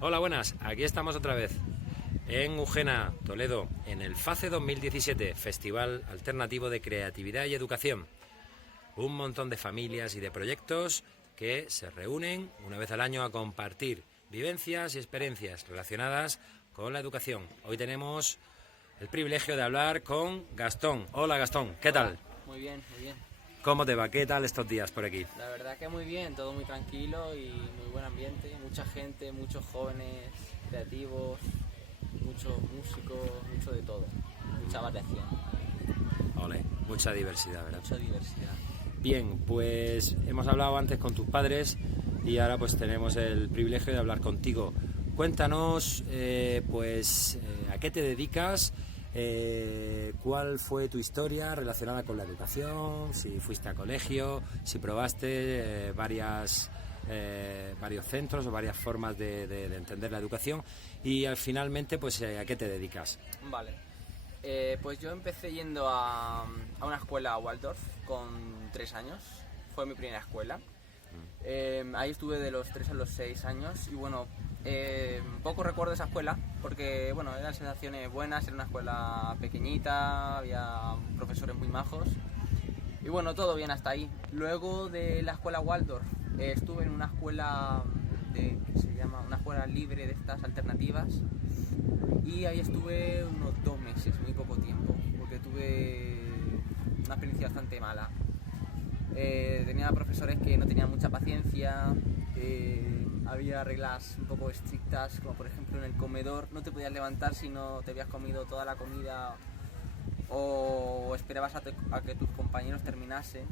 Hola, buenas. Aquí estamos otra vez en Ujena, Toledo, en el FACE 2017, Festival Alternativo de Creatividad y Educación. Un montón de familias y de proyectos que se reúnen una vez al año a compartir vivencias y experiencias relacionadas con la educación. Hoy tenemos el privilegio de hablar con Gastón. Hola, Gastón, ¿qué tal? Muy bien, muy bien. ¿Cómo te va? ¿Qué tal estos días por aquí? La verdad que muy bien, todo muy tranquilo y muy buen ambiente. Mucha gente, muchos jóvenes creativos, muchos músicos, mucho de todo. Mucha variación, Ole, mucha diversidad, ¿verdad? mucha diversidad. Bien, pues hemos hablado antes con tus padres y ahora pues tenemos el privilegio de hablar contigo. Cuéntanos, a qué te dedicas, cuál fue tu historia relacionada con la educación, si fuiste a colegio, si probaste varios centros o varias formas de entender la educación y finalmente pues a qué te dedicas. Vale, pues yo empecé yendo a una escuela Waldorf con 3 años, fue mi primera escuela. Ahí estuve de los 3 a los 6 años y bueno, poco recuerdo esa escuela porque bueno, eran sensaciones buenas, era una escuela pequeñita, había profesores muy majos y bueno, todo bien hasta ahí. Luego de la escuela Waldorf estuve en una escuela que se llama una escuela libre de estas alternativas y ahí estuve unos 2 meses, muy poco tiempo, porque tuve una experiencia bastante mala. Tenía profesores que no tenían mucha paciencia, había reglas un poco estrictas, como por ejemplo en el comedor no te podías levantar si no te habías comido toda la comida o esperabas a que tus compañeros terminasen.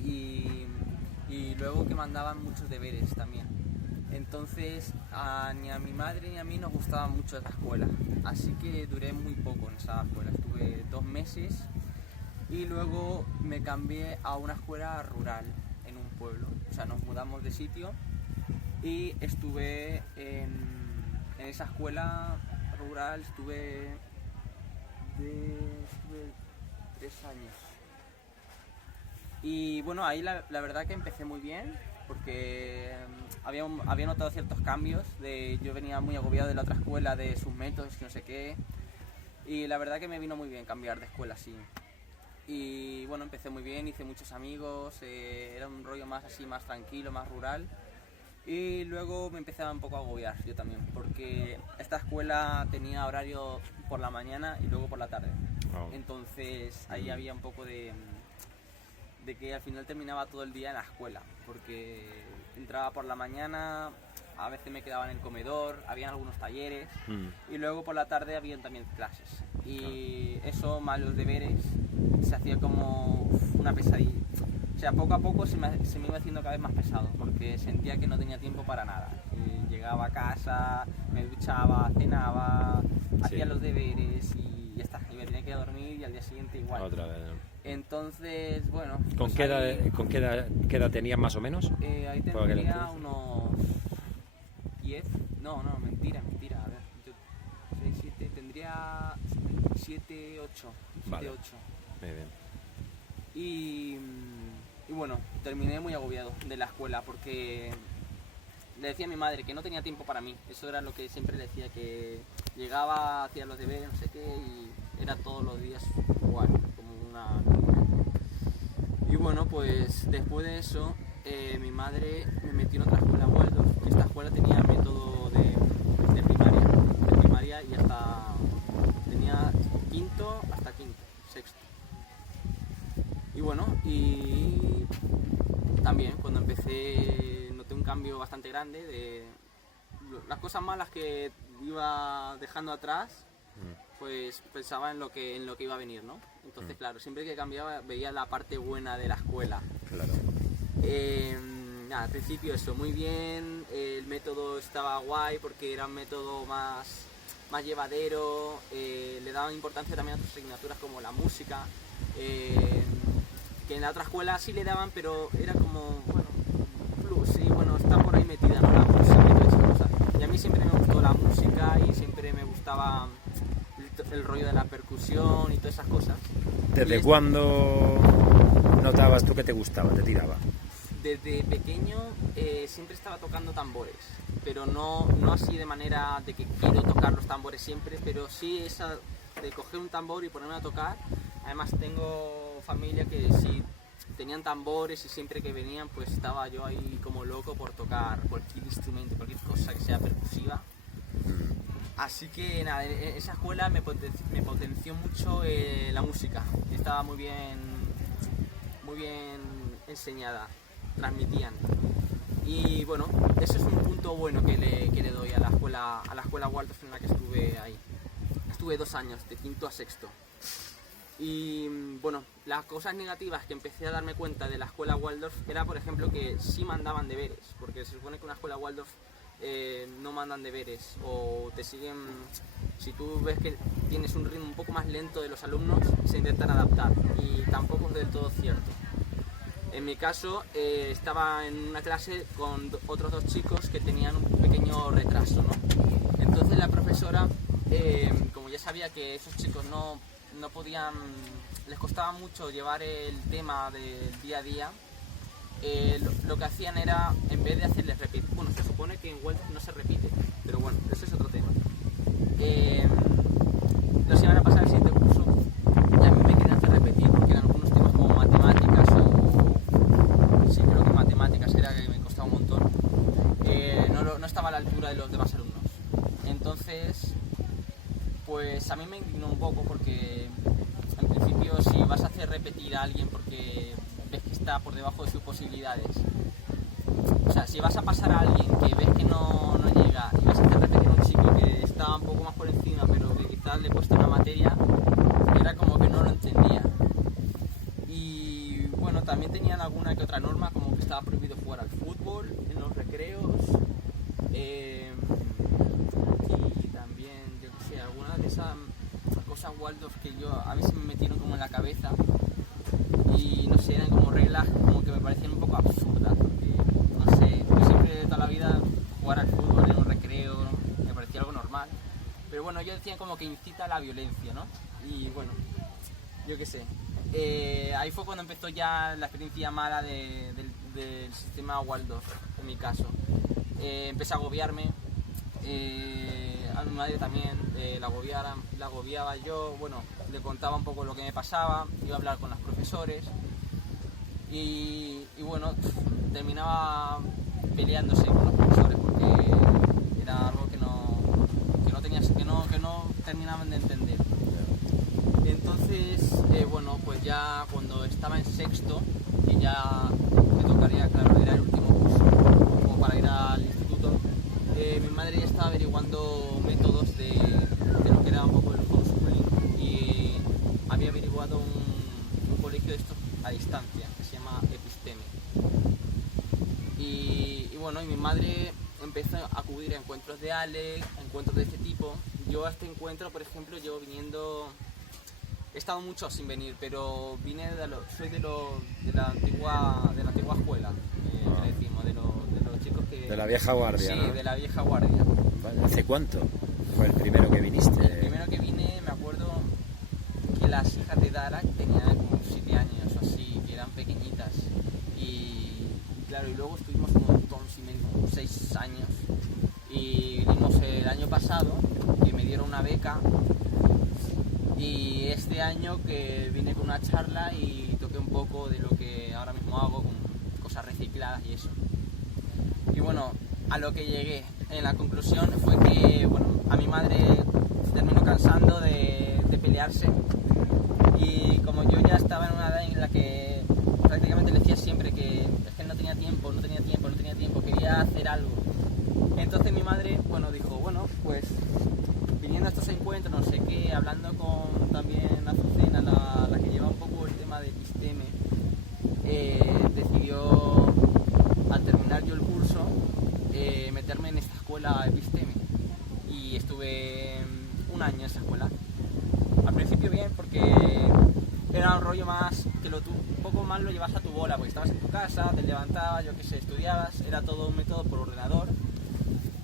Y luego que mandaban muchos deberes también. Entonces ni a mi madre ni a mí nos gustaba mucho esa escuela, así que duré muy poco en esa escuela, estuve 2 meses. Y luego me cambié a una escuela rural en un pueblo, o sea, nos mudamos de sitio y estuve en esa escuela rural, estuve 3 años. Y bueno, ahí la verdad que empecé muy bien, porque había notado ciertos cambios, yo venía muy agobiado de la otra escuela, de sus métodos y no sé qué, y la verdad que me vino muy bien cambiar de escuela así. Y bueno, empecé muy bien, hice muchos amigos, era un rollo más así, más tranquilo, más rural. Y luego me empecé un poco a agobiar yo también, porque esta escuela tenía horario por la mañana y luego por la tarde. Entonces ahí había un poco de que al final terminaba todo el día en la escuela, porque entraba por la mañana, a veces me quedaba en el comedor, habían algunos talleres y luego por la tarde habían también clases. Y eso más los deberes se hacía como una pesadilla. O sea, poco a poco se me iba haciendo cada vez más pesado, porque sentía que no tenía tiempo para nada. Llegaba a casa, me duchaba, cenaba, hacía los deberes y ya está. Y me tenía que ir a dormir y al día siguiente igual. Otra vez, ¿no? Entonces, bueno... ¿Con pues qué edad tenías más o menos? Ahí tendría unos 10... No, mentira. A ver, yo 6, 7, tendría 7, 8. Vale. 8. Muy bien. Y bueno, terminé muy agobiado de la escuela porque le decía a mi madre que no tenía tiempo para mí. Eso era lo que siempre le decía, que llegaba, hacía los deberes, no sé qué, y era todos los días igual, como una niña. Y bueno, pues después de eso, mi madre me metió en otra escuela Waldorf, que esta escuela tenía método de primaria y tenía quinto hasta sexto. Y bueno, y también cuando empecé noté un cambio bastante grande de las cosas malas que iba dejando atrás, pues pensaba en lo que iba a venir, ¿no? Entonces, claro, siempre que cambiaba veía la parte buena de la escuela. Claro. Al principio eso, muy bien, el método estaba guay porque era un método más llevadero, le daban importancia también a otras asignaturas como la música, que en la otra escuela sí le daban, pero era como, bueno, plus, sí, bueno, está por ahí metida, ¿no? La música y todas esas cosas. Y a mí siempre me gustó la música y siempre me gustaba el rollo de la percusión y todas esas cosas. ¿Desde cuándo notabas tú que te gustaba, te tiraba? Desde pequeño siempre estaba tocando tambores. pero no así de manera de que quiero tocar los tambores siempre, pero sí esa de coger un tambor y ponerme a tocar. Además tengo familia que sí tenían tambores y siempre que venían pues estaba yo ahí como loco por tocar cualquier instrumento, cualquier cosa que sea percusiva. Así que nada, esa escuela me potenció mucho la música, estaba muy bien enseñada, transmitían. Y bueno, ese es un punto bueno que le doy a la escuela Waldorf en la que estuve ahí. Estuve 2 años, de quinto a sexto. Y bueno, las cosas negativas que empecé a darme cuenta de la escuela Waldorf era, por ejemplo, que sí mandaban deberes, porque se supone que una escuela Waldorf no mandan deberes o te siguen. Si tú ves que tienes un ritmo un poco más lento de los alumnos, se intentan adaptar y tampoco es del todo cierto. En mi caso, estaba en una clase con otros 2 chicos que tenían un pequeño retraso, ¿no? Entonces la profesora, como ya sabía que esos chicos no podían, les costaba mucho llevar el tema del día a día, lo que hacían era, en vez de hacerles repetir, bueno, se supone que en Waldorf no se repite, pero bueno, eso es otro tema. Los iban a pasar al siguiente curso y a mí me querían hacer repetir porque eran algunos temas como matemáticas sí, creo que matemáticas era que me costaba un montón. No estaba a la altura de los demás alumnos. Entonces, pues a mí me indignó un poco porque en principio si vas a hacer repetir a alguien porque ves que está por debajo de sus posibilidades, o sea, si vas a pasar a alguien que ves que no llega y vas a hacer repetir a un chico que está un poco más por encima pero que quizás le cuesta una materia, era como que no lo entendía. Y bueno, también tenían alguna que otra norma, como que estaba prohibido jugar al fútbol en los recreos, y también, yo qué sé, algunas de esas cosas Waldorf que a mí se me metieron como en la cabeza y no sé, eran como reglas como que me parecían un poco absurdas, porque no sé, yo siempre de toda la vida jugar al fútbol en un recreo me parecía algo normal, pero bueno, ellos decían como que incita a la violencia, ¿no? Y bueno, yo qué sé. Ahí fue cuando empezó ya la experiencia mala del sistema Waldorf, en mi caso. Empecé a agobiarme, a mi madre también la agobiaba yo, bueno, le contaba un poco lo que me pasaba, iba a hablar con los profesores y bueno, terminaba peleándose con los profesores porque era algo que no terminaban de entender. Entonces, bueno, pues ya cuando estaba en sexto, que ya me tocaría, claro, era el último curso, como para ir al instituto, mi madre ya estaba averiguando métodos de lo que era un poco el homeschooling y había averiguado un colegio de estos a distancia, que se llama Episteme. Y bueno, y mi madre empezó a acudir a encuentros de ALE, encuentros de este tipo. Yo a este encuentro, por ejemplo, llevo viniendo... He estado mucho sin venir, pero soy de la antigua escuela, que le decimos, de los chicos que... De la vieja guardia, sí, ¿no? De la vieja guardia. Vale, ¿hace cuánto fue el primero que viniste? El primero que vine, me acuerdo que las hijas de Dara tenían como 7 años o así, que eran pequeñitas. Y claro, y luego estuvimos un montón, 6 años. Y vinimos el año pasado, que me dieron una beca. Y este año que vine con una charla y toqué un poco de lo que ahora mismo hago, con cosas recicladas y eso. Y bueno, a lo que llegué en la conclusión fue que, bueno, a mi madre se terminó cansando de pelearse y como yo ya estaba en una edad en la que prácticamente le decía siempre que es que no tenía tiempo, quería hacer algo. Entonces mi madre, bueno, dijo, bueno, pues viniendo a estos encuentros, no sé qué, hablando con también Azucena, la que lleva un poco el tema de Episteme, decidió, al terminar yo el curso, meterme en esta escuela Episteme. Y estuve 1 año en esta escuela. Al principio bien, porque era un rollo más que un poco más lo llevas a tu bola, porque estabas en tu casa, te levantabas, yo qué sé, estudiabas, era todo un método por ordenador.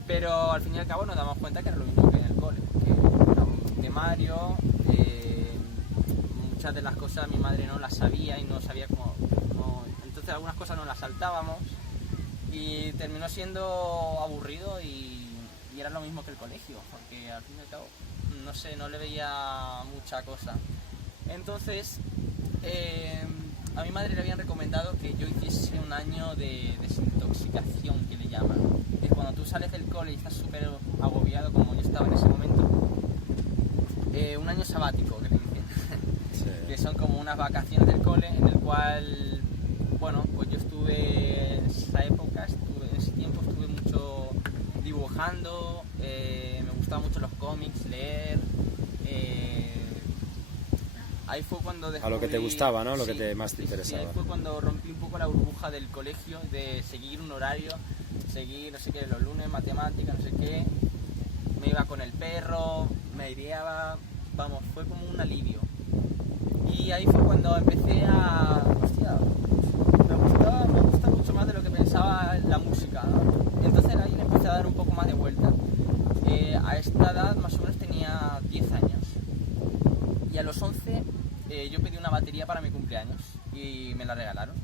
Pero al fin y al cabo nos damos cuenta que era lo mismo que en el cole, que temario, muchas de las cosas mi madre no las sabía y no sabía cómo, entonces algunas cosas nos las saltábamos Y terminó siendo aburrido y era lo mismo que el colegio, porque al fin y al cabo, no sé, no le veía mucha cosa. Entonces, a mi madre le habían recomendado que yo hiciese un año de desintoxicación, que le llaman. Que cuando tú sales del cole y estás súper agobiado, como yo estaba en ese momento, un año sabático, que le dicen. Sí. Que son como unas vacaciones del cole, en el cual, bueno, pues yo estuve en esa época, en ese tiempo estuve mucho dibujando, me gustaban mucho los cómics, leer. Ahí fue cuando descubrí, a lo que te gustaba, ¿no? Lo sí, que más te interesaba. Sí, ahí fue cuando rompí un poco la burbuja del colegio, de seguir un horario, seguir, no sé qué, los lunes matemáticas, no sé qué. Me iba con el perro, me aireaba, vamos, fue como un alivio. Y ahí fue cuando empecé a... Hostia, me gusta mucho más de lo que pensaba la música, ¿no? Entonces ahí le empecé a dar un poco más de vuelta. A esta edad más o menos tenía 10 años. Y a los 11 yo pedí una batería para mi cumpleaños y me la regalaron.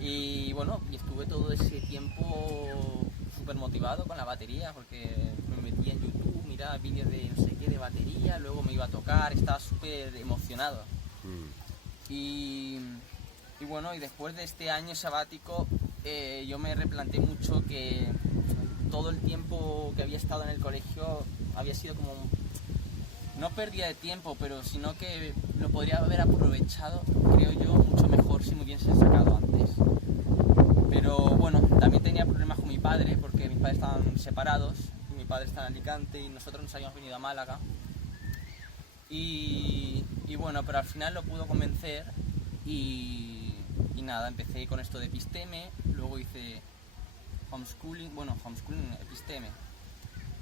Y bueno, y estuve todo ese tiempo súper motivado con la batería, porque me metía en YouTube, miraba vídeos de no sé qué de batería, luego me iba a tocar, estaba súper emocionado. Y bueno, y después de este año sabático yo me replanteé mucho que todo el tiempo que había estado en el colegio había sido como no pérdida de tiempo, pero sino que lo podría haber aprovechado, creo yo, mucho mejor si me hubiese sacado antes. Pero bueno, también tenía problemas con mi padre, porque mis padres estaban separados, mi padre está en Alicante y nosotros nos habíamos venido a Málaga. Y bueno, pero al final lo pudo convencer y nada, empecé con esto de episteme, luego hice homeschooling, episteme.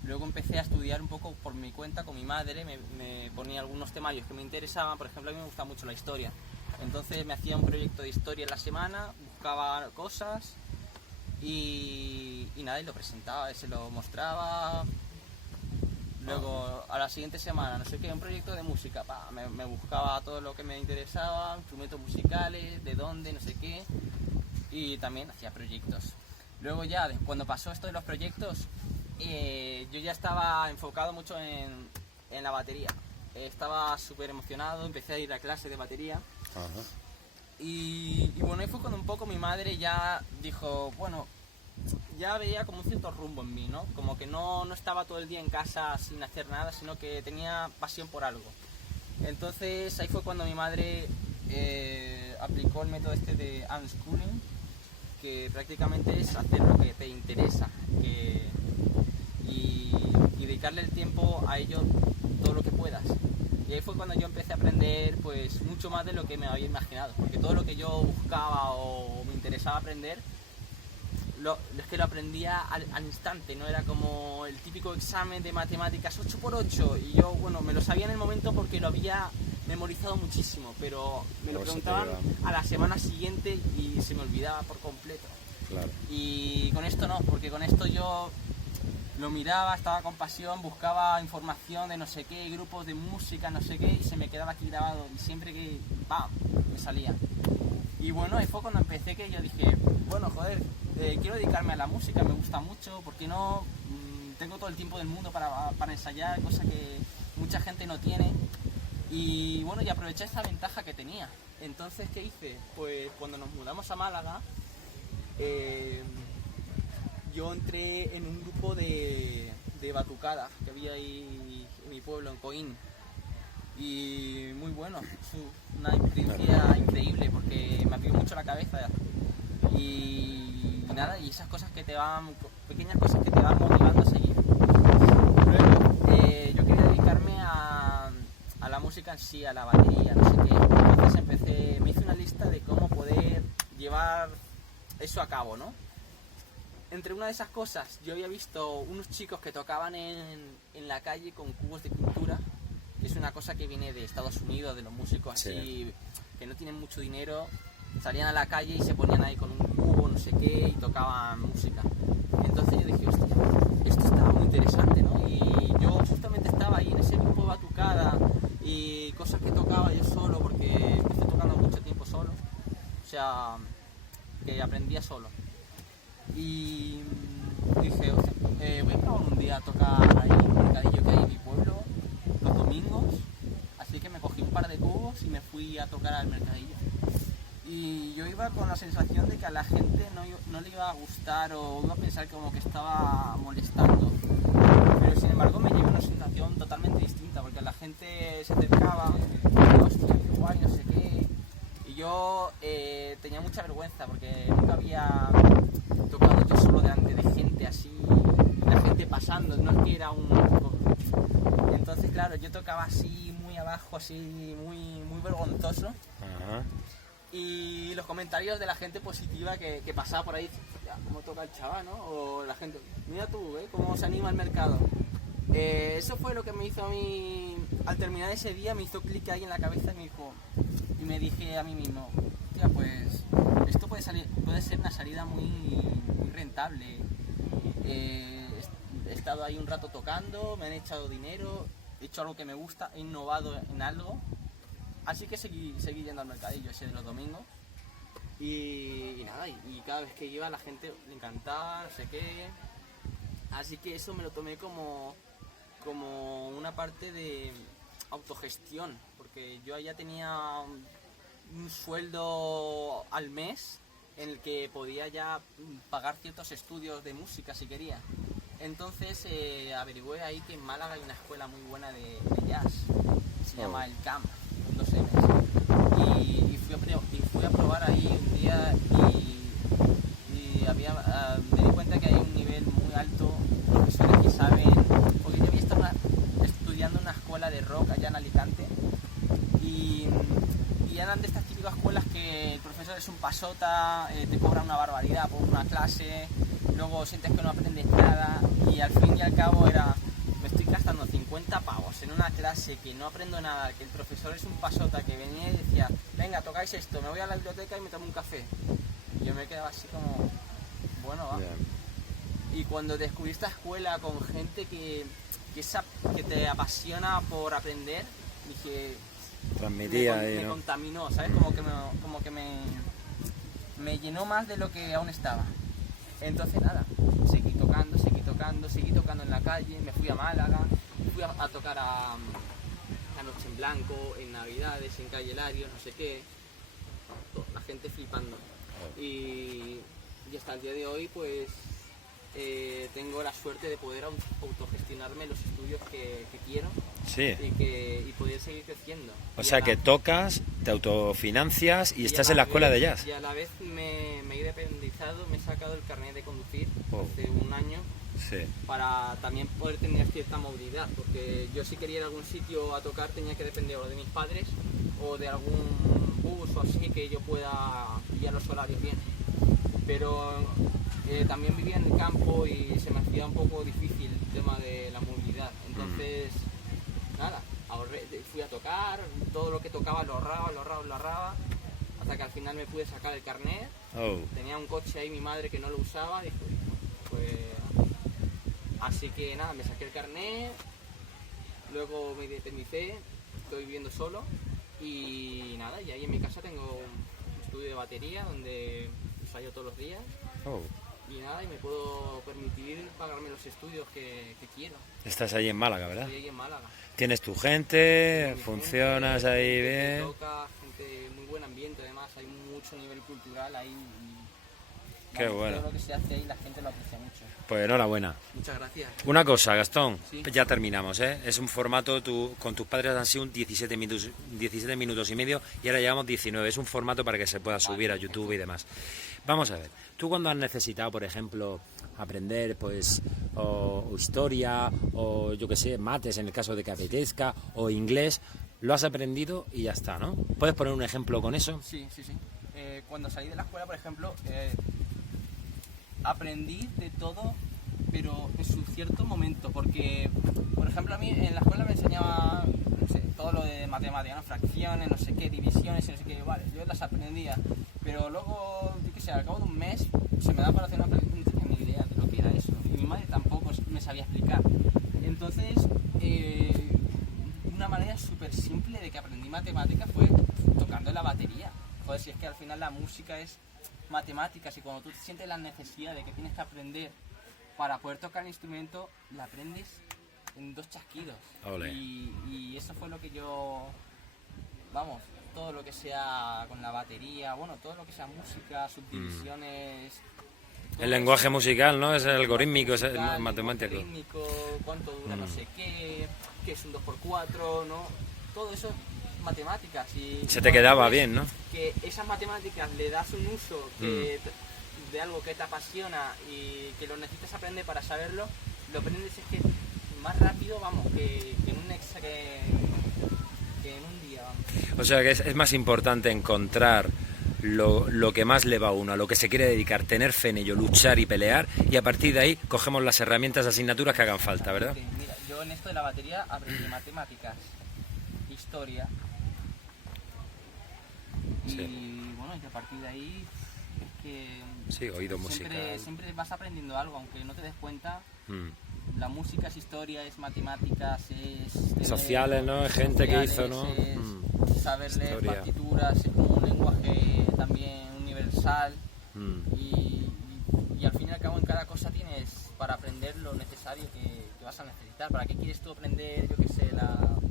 Luego empecé a estudiar un poco por mi cuenta con mi madre, me ponía algunos temarios que me interesaban, por ejemplo a mí me gusta mucho la historia. Entonces me hacía un proyecto de historia en la semana, buscaba cosas y nada, y lo presentaba, se lo mostraba. Luego a la siguiente semana, no sé qué, un proyecto de música, me buscaba todo lo que me interesaba, instrumentos musicales, de dónde, no sé qué, y también hacía proyectos. Luego ya, cuando pasó esto de los proyectos, yo ya estaba enfocado mucho en la batería. Estaba súper emocionado, empecé a ir a clase de batería. Ajá. Y bueno, ahí fue cuando un poco mi madre ya dijo, bueno, ya veía como un cierto rumbo en mí, ¿no? Como que no estaba todo el día en casa sin hacer nada, sino que tenía pasión por algo. Entonces ahí fue cuando mi madre aplicó el método este de unschooling, que prácticamente es hacer lo que te interesa y dedicarle el tiempo a ello todo lo que puedas. Y ahí fue cuando yo empecé a aprender pues mucho más de lo que me había imaginado, porque todo lo que yo buscaba o me interesaba aprender, es que lo aprendía al instante, no era como el típico examen de matemáticas 8×8 y yo, bueno, me lo sabía en el momento porque lo había memorizado muchísimo, pero me lo preguntaban a la semana siguiente y se me olvidaba por completo. Claro. Y con esto no, porque con esto yo lo miraba, estaba con pasión, buscaba información de no sé qué, grupos de música, no sé qué, y se me quedaba aquí grabado y siempre que me salía. Y bueno, ahí fue cuando empecé que yo dije, bueno, joder, quiero dedicarme a la música, me gusta mucho, porque no tengo todo el tiempo del mundo para ensayar, cosa que mucha gente no tiene. Y bueno, y aproveché esa ventaja que tenía. Entonces, ¿qué hice? Pues cuando nos mudamos a Málaga, yo entré en un grupo de batucada que había ahí en mi pueblo, en Coín. Y muy bueno, una experiencia increíble porque me abrió mucho la cabeza. Y nada, y esas cosas que te van, pequeñas cosas que te van motivando a seguir. Luego, yo quería dedicarme a la música en sí, a la batería, no sé qué. Entonces me hice una lista de cómo poder llevar eso a cabo, ¿no? Entre una de esas cosas, yo había visto unos chicos que tocaban en la calle con cubos de pintura, que es una cosa que viene de Estados Unidos, de los músicos así, sí, que no tienen mucho dinero, salían a la calle y se ponían ahí con un cubo, no sé qué, y tocaban música. Entonces yo dije, hostia, esto estaba muy interesante, ¿no? Y yo justamente estaba ahí en ese grupo de batucada y cosas que tocaba yo solo, porque empecé tocando mucho tiempo solo, o sea, que aprendía solo. Y dije, "Hostia, voy a probar un día a tocar ahí un mercadillo que hay en mi pueblo los domingos". Así que me cogí un par de cubos y me fui a tocar al mercadillo. Y yo iba con la sensación de que a la gente no le iba a gustar o iba a pensar como que estaba molestando. Pero sin embargo me llevé una sensación totalmente distinta, porque la gente se acercaba y decía, hostia, qué guay, no sé qué. Y yo tenía mucha vergüenza porque nunca había tocado yo solo delante de gente así, la gente pasando, no es que era un... Entonces claro, yo tocaba así muy abajo, así muy vergonzoso. Ajá. Y los comentarios de la gente positiva que pasaba por ahí, ya, cómo toca el chaval, ¿no? O la gente, mira tú, cómo se anima el mercado. Eso fue lo que me hizo a mí, al terminar ese día, me hizo clic ahí en la cabeza y me dije a mí mismo, tía, pues esto puede ser una salida muy rentable. He estado ahí un rato tocando, me han echado dinero, he hecho algo que me gusta, he innovado en algo. Así que seguí yendo al mercadillo ese de los domingos y nada, y cada vez que iba a la gente le encantaba, no sé qué. Así que eso me lo tomé como una parte de autogestión, porque yo ya tenía un sueldo al mes en el que podía ya pagar ciertos estudios de música si quería. Entonces averigüé ahí que en Málaga hay una escuela muy buena de jazz, se llama el Camp. Y fui a probar ahí un día y me di cuenta que hay un nivel muy alto, profesores que saben, porque yo había estado estudiando en una escuela de rock allá en Alicante y eran de estas típicas escuelas que el profesor es un pasota, te cobra una barbaridad por una clase, luego sientes que no aprendes nada y al fin y al cabo me estoy gastando 50 pavos en una clase que no aprendo nada, que el profesor es un pasota que venía y decía, venga, tocáis esto, me voy a la biblioteca y me tomo un café. Y yo me quedaba así como, bueno, va. Y cuando descubrí esta escuela con gente que te apasiona por aprender, dije, me contaminó, ¿sabes? Como que me llenó más de lo que aún estaba. Entonces nada, seguí tocando en la calle, me fui a Málaga, fui a tocar a Noche en Blanco, en Navidades, en Calle Larios, no sé qué, la gente flipando. Y hasta el día de hoy pues tengo la suerte de poder autogestionarme los estudios que quiero. Sí. Y poder seguir creciendo. O sea que tocas, te autofinancias y estás en la escuela de jazz. Y a la vez me he independizado, me he sacado el carnet de conducir hace un año. Sí. Para también poder tener cierta movilidad, porque yo si quería ir a algún sitio a tocar tenía que depender o de mis padres o de algún bus o así que yo pueda pillar los horarios bien. Pero también vivía en el campo y se me hacía un poco difícil el tema de la movilidad. Entonces, nada, fui a tocar, todo lo que tocaba lo ahorraba, hasta que al final me pude sacar el carnet. Tenía un coche ahí mi madre que no lo usaba, y pues así que nada, me saqué el carnet, luego me independicé, estoy viviendo solo y nada, y ahí en mi casa tengo un estudio de batería donde ensayo todos los días. Y nada, y me puedo permitir pagarme los estudios que quiero. Estás ahí en Málaga, ¿verdad? Estoy ahí en Málaga. Tienes tu gente, funcionas gente, ahí bien. Toca, gente, muy buen ambiente, además hay mucho nivel cultural ahí. Qué bueno. Todo lo que se hace ahí la gente lo aprecia mucho. Pues enhorabuena. Muchas gracias. Una cosa, Gastón, sí. Ya terminamos, ¿eh? Es un formato, con tus padres han sido 17 minutos y medio y ahora llevamos 19. Es un formato para que se pueda subir a YouTube y demás. Vamos a ver, tú cuando has necesitado, por ejemplo, aprender pues o historia o yo que sé, mates en el caso de que apetezca o inglés, lo has aprendido y ya está, ¿no? ¿Puedes poner un ejemplo con eso? Sí. Cuando salí de la escuela, por ejemplo, aprendí de todo, pero en su cierto momento, porque, por ejemplo, a mí en la escuela me enseñaba, no sé, todo lo de matemáticas, ¿no? Fracciones, no sé qué, divisiones, no sé qué, vale, yo las aprendía, pero luego, yo qué sé, al cabo de un mes, se me da para hacer una pregunta y no tenía ni idea de lo que era eso, y mi madre tampoco me sabía explicar. Entonces, una manera súper simple de que aprendí matemáticas fue tocando la batería. Joder, si es que al final la música es matemáticas y cuando tú sientes la necesidad de que tienes que aprender para poder tocar el instrumento, la aprendes en 2 chasquidos. Ole. Y eso fue lo que yo, vamos, todo lo que sea con la batería, bueno, todo lo que sea música, subdivisiones... El lenguaje musical, ¿no? Es el algorítmico, es el musical, matemático. Algorítmico, cuánto dura no sé qué es un 2×4, ¿no? Todo eso es matemáticas. Y Se te quedaba bien, ¿no? Que esas matemáticas le das un uso de algo que te apasiona y que lo necesitas aprender para saberlo, lo aprendes es que más rápido, vamos, que en un día, vamos. O sea que es más importante encontrar lo que más le va a uno, a lo que se quiere dedicar, tener fe en ello, luchar y pelear, y a partir de ahí cogemos las herramientas, asignaturas que hagan falta, ¿verdad? Sí, mira, yo en esto de la batería aprendí matemáticas, historia, y Sí. bueno, y a partir de ahí es que Sí, oído musical. siempre vas aprendiendo algo, aunque no te des cuenta. Mm. La música es historia, es matemáticas, es... Sociales, ¿no? Es gente que hizo, ¿no? Es saber leer Historia. partituras, es como un lenguaje también universal. Y al fin y al cabo en cada cosa tienes para aprender lo necesario que vas a necesitar. ¿Para qué quieres tú aprender, yo qué sé,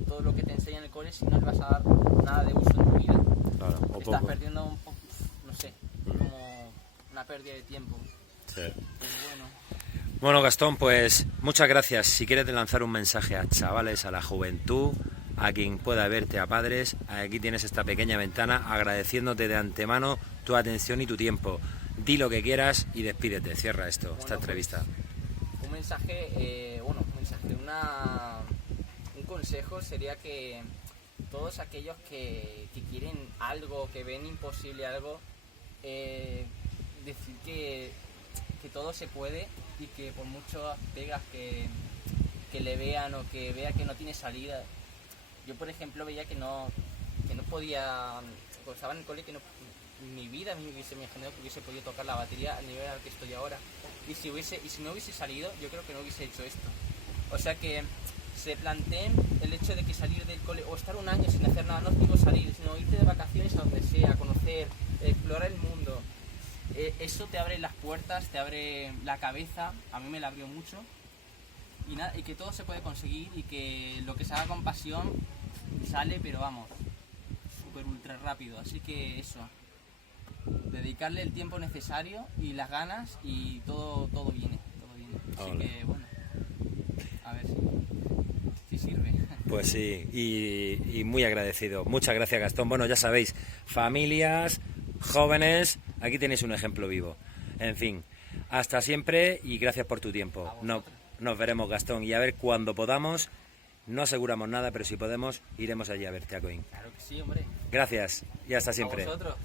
todo lo que te enseña en el cole si no le vas a dar nada de uso en tu vida? Claro, o Estás poco. perdiendo un poco, no sé, como una pérdida de tiempo. Sí. Pero bueno. Bueno, Gastón, pues muchas gracias. Si quieres lanzar un mensaje a chavales, a la juventud, a quien pueda verte, a padres, aquí tienes esta pequeña ventana agradeciéndote de antemano tu atención y tu tiempo. Di lo que quieras y despídete. Cierra esto, esta entrevista. Un mensaje, un consejo sería que todos aquellos que quieren algo, que ven imposible algo, decir que todo se puede y que por muchas pegas que le vean o que vea que no tiene salida. Yo, por ejemplo, veía que no podía, cuando estaba en el cole, que no, en mi vida me hubiese imaginado que hubiese podido tocar la batería al nivel al que estoy ahora. Y si no hubiese salido, yo creo que no hubiese hecho esto. O sea que se planteen el hecho de que salir del cole o estar un año sin hacer nada, no os digo salir, sino irte de vacaciones a donde sea, conocer, explorar el mundo. Eso te abre las puertas, te abre la cabeza, a mí me la abrió mucho. Y que todo se puede conseguir y que lo que se haga con pasión sale, pero vamos, súper ultra rápido. Así que eso, dedicarle el tiempo necesario y las ganas y todo viene, todo viene. Así Hola. que bueno, a ver si sirve. Pues sí, y muy agradecido. Muchas gracias, Gastón. Bueno, ya sabéis, familias, jóvenes, aquí tenéis un ejemplo vivo. En fin, hasta siempre y gracias por tu tiempo. Nos veremos, Gastón, y a ver cuando podamos. No aseguramos nada, pero si podemos, iremos allí a verte a Coín. Claro que sí, hombre. Gracias y hasta siempre. A vosotros.